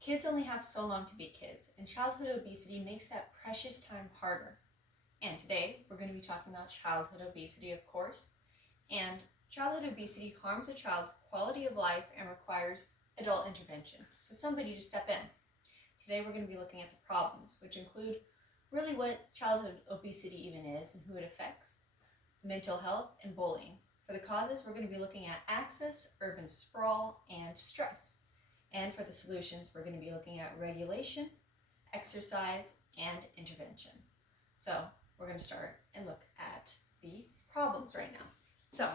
Kids only have so long to be kids, and childhood obesity makes that precious time harder. And today, we're going to be talking about childhood obesity, of course. And childhood obesity harms a child's quality of life and requires adult intervention, so somebody to step in. Today, we're going to be looking at the problems, which include really what childhood obesity even is and who it affects, mental health, and bullying. For the causes, we're going to be looking at access, urban sprawl, and stress. And for the solutions, we're going to be looking at regulation, exercise, and intervention. So we're going to start and look at the problems right now. So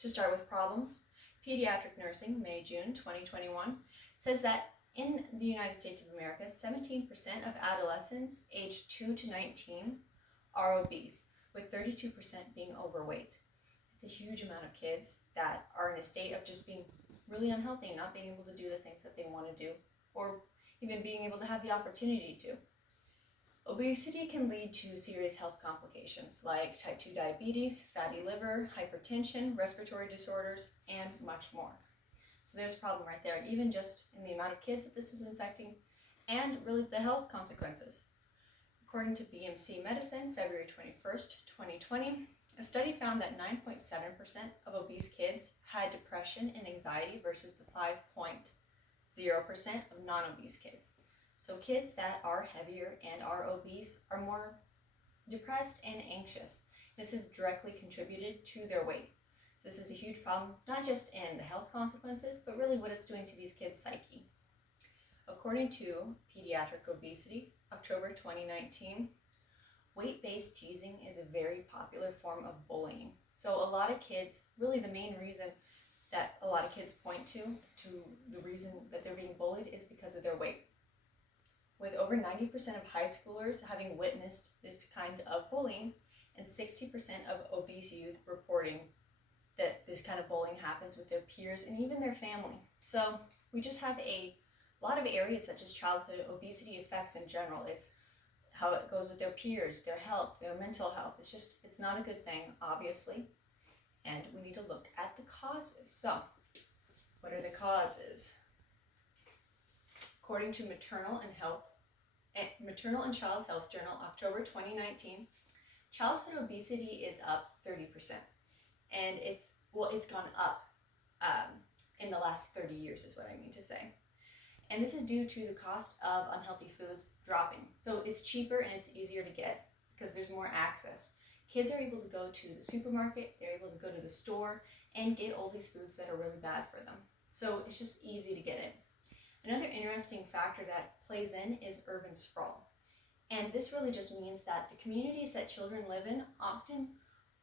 to start with problems, Pediatric Nursing, May-June 2021, says that in the United States of America, 17% of adolescents aged 2 to 19 are obese, with 32% being overweight. It's a huge amount of kids that are in a state of just being really unhealthy and not being able to do the things that they want to do, or even being able to have the opportunity to. Obesity can lead to serious health complications like type 2 diabetes, fatty liver, hypertension, respiratory disorders, and much more. So there's a problem right there, even just in the amount of kids that this is infecting and really the health consequences. According to BMC Medicine, February 21st, 2020, a study found that 9.7% of obese kids had depression and anxiety versus the 5.0% of non-obese kids. So kids that are heavier and are obese are more depressed and anxious. This has directly contributed to their weight. So this is a huge problem, not just in the health consequences, but really what it's doing to these kids' psyche. According to Pediatric Obesity, October 2019, weight-based teasing is a very popular form of bullying. So a lot of kids, really the main reason that a lot of kids point to the reason that they're being bullied is because of their weight. With over 90% of high schoolers having witnessed this kind of bullying and 60% of obese youth reporting that this kind of bullying happens with their peers and even their family. So we just have a lot of areas that just childhood obesity affects in general. It's how it goes with their peers, their health, their mental health. It's not a good thing, obviously. And we need to look at the causes. So, what are the causes? According to Maternal and Child Health Journal, October 2019, childhood obesity is up 30%. And it's gone up in the last 30 years is what I mean to say. And this is due to the cost of unhealthy foods dropping. So it's cheaper and it's easier to get because there's more access. Kids are able to go to the supermarket, they're able to go to the store and get all these foods that are really bad for them. So it's just easy to get it. Another interesting factor that plays in is urban sprawl. And this really just means that the communities that children live in often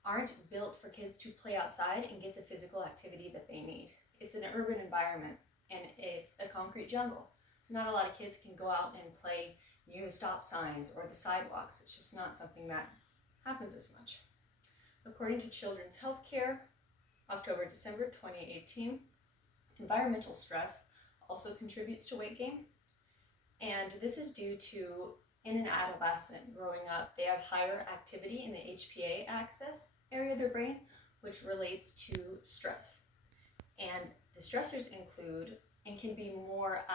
aren't built for kids to play outside and get the physical activity that they need. It's an urban environment. And it's a concrete jungle. So not a lot of kids can go out and play near the stop signs or the sidewalks. It's just not something that happens as much. According to Children's Healthcare, October-December 2018, environmental stress also contributes to weight gain. And this is due to, in an adolescent growing up, they have higher activity in the HPA axis area of their brain, which relates to stress. And the stressors include and can be more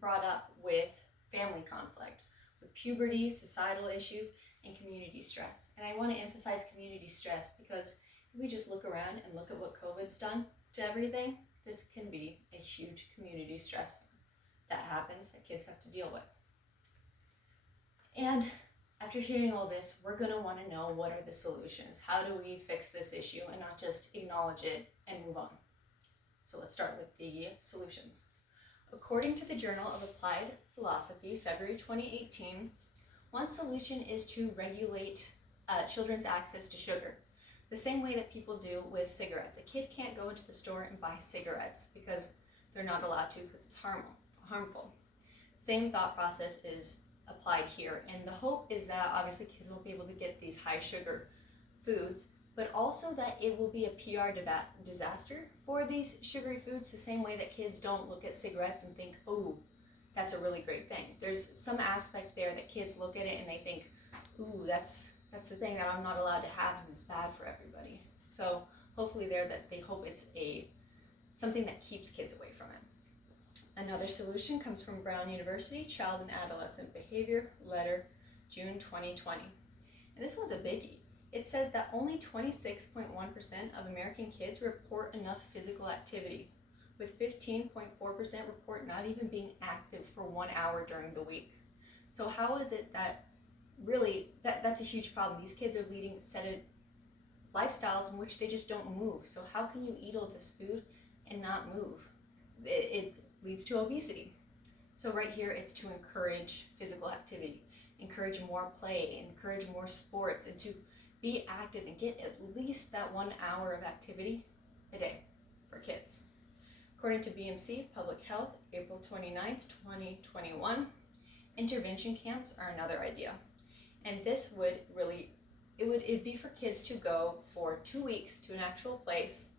brought up with family conflict, with puberty, societal issues, and community stress. And I want to emphasize community stress because if we just look around and look at what COVID's done to everything, this can be a huge community stress that happens that kids have to deal with. And after hearing all this, we're going to want to know what are the solutions. How do we fix this issue and not just acknowledge it and move on? So let's start with the solutions. According to the Journal of Applied Philosophy, February 2018, one solution is to regulate children's access to sugar, the same way that people do with cigarettes. A kid can't go into the store and buy cigarettes because they're not allowed to because it's harmful. Same thought process is applied here, and the hope is that obviously kids won't be able to get these high sugar foods, but also that it will be a PR disaster for these sugary foods, the same way that kids don't look at cigarettes and think, oh, that's a really great thing. There's some aspect there that kids look at it and they think, ooh, that's the thing that I'm not allowed to have and it's bad for everybody. So hopefully that they hope it's something that keeps kids away from it. Another solution comes from Brown University, Child and Adolescent Behavior, letter, June 2020. And this one's a biggie. It says that only 26.1% of American kids report enough physical activity, with 15.4% report not even being active for 1 hour during the week. So how is it that really that's a huge problem? These kids are leading set of lifestyles in which they just don't move. So how can you eat all this food and not move? It leads to obesity. So right here, it's to encourage physical activity, encourage more play, encourage more sports, and to be active and get at least that 1 hour of activity a day for kids. According to BMC Public Health, April 29th, 2021, intervention camps are another idea. And this would really, it'd be for kids to go for 2 weeks to an actual place,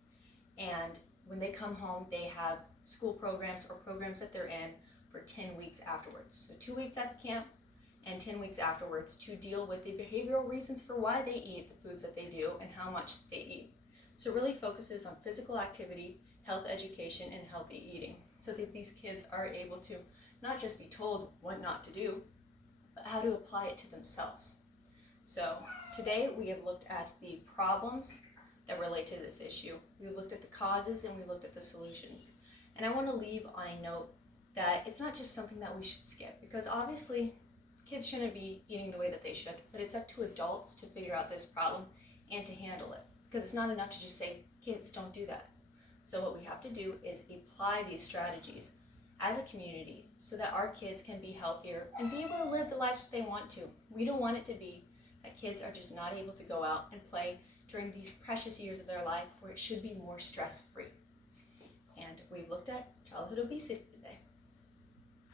and when they come home, they have school programs or programs that they're in for 10 weeks afterwards. So 2 weeks at the camp and 10 weeks afterwards to deal with the behavioral reasons for why they eat the foods that they do and how much they eat. So it really focuses on physical activity, health education, and healthy eating, so that these kids are able to not just be told what not to do, but how to apply it to themselves. So today we have looked at the problems that relate to this issue. We've looked at the causes and we looked at the solutions. And I want to leave on a note that it's not just something that we should skip, because obviously kids shouldn't be eating the way that they should, but it's up to adults to figure out this problem and to handle it, because it's not enough to just say, kids, don't do that. So what we have to do is apply these strategies as a community so that our kids can be healthier and be able to live the lives that they want to. We don't want it to be that kids are just not able to go out and play during these precious years of their life where it should be more stress-free. And we've looked at childhood obesity,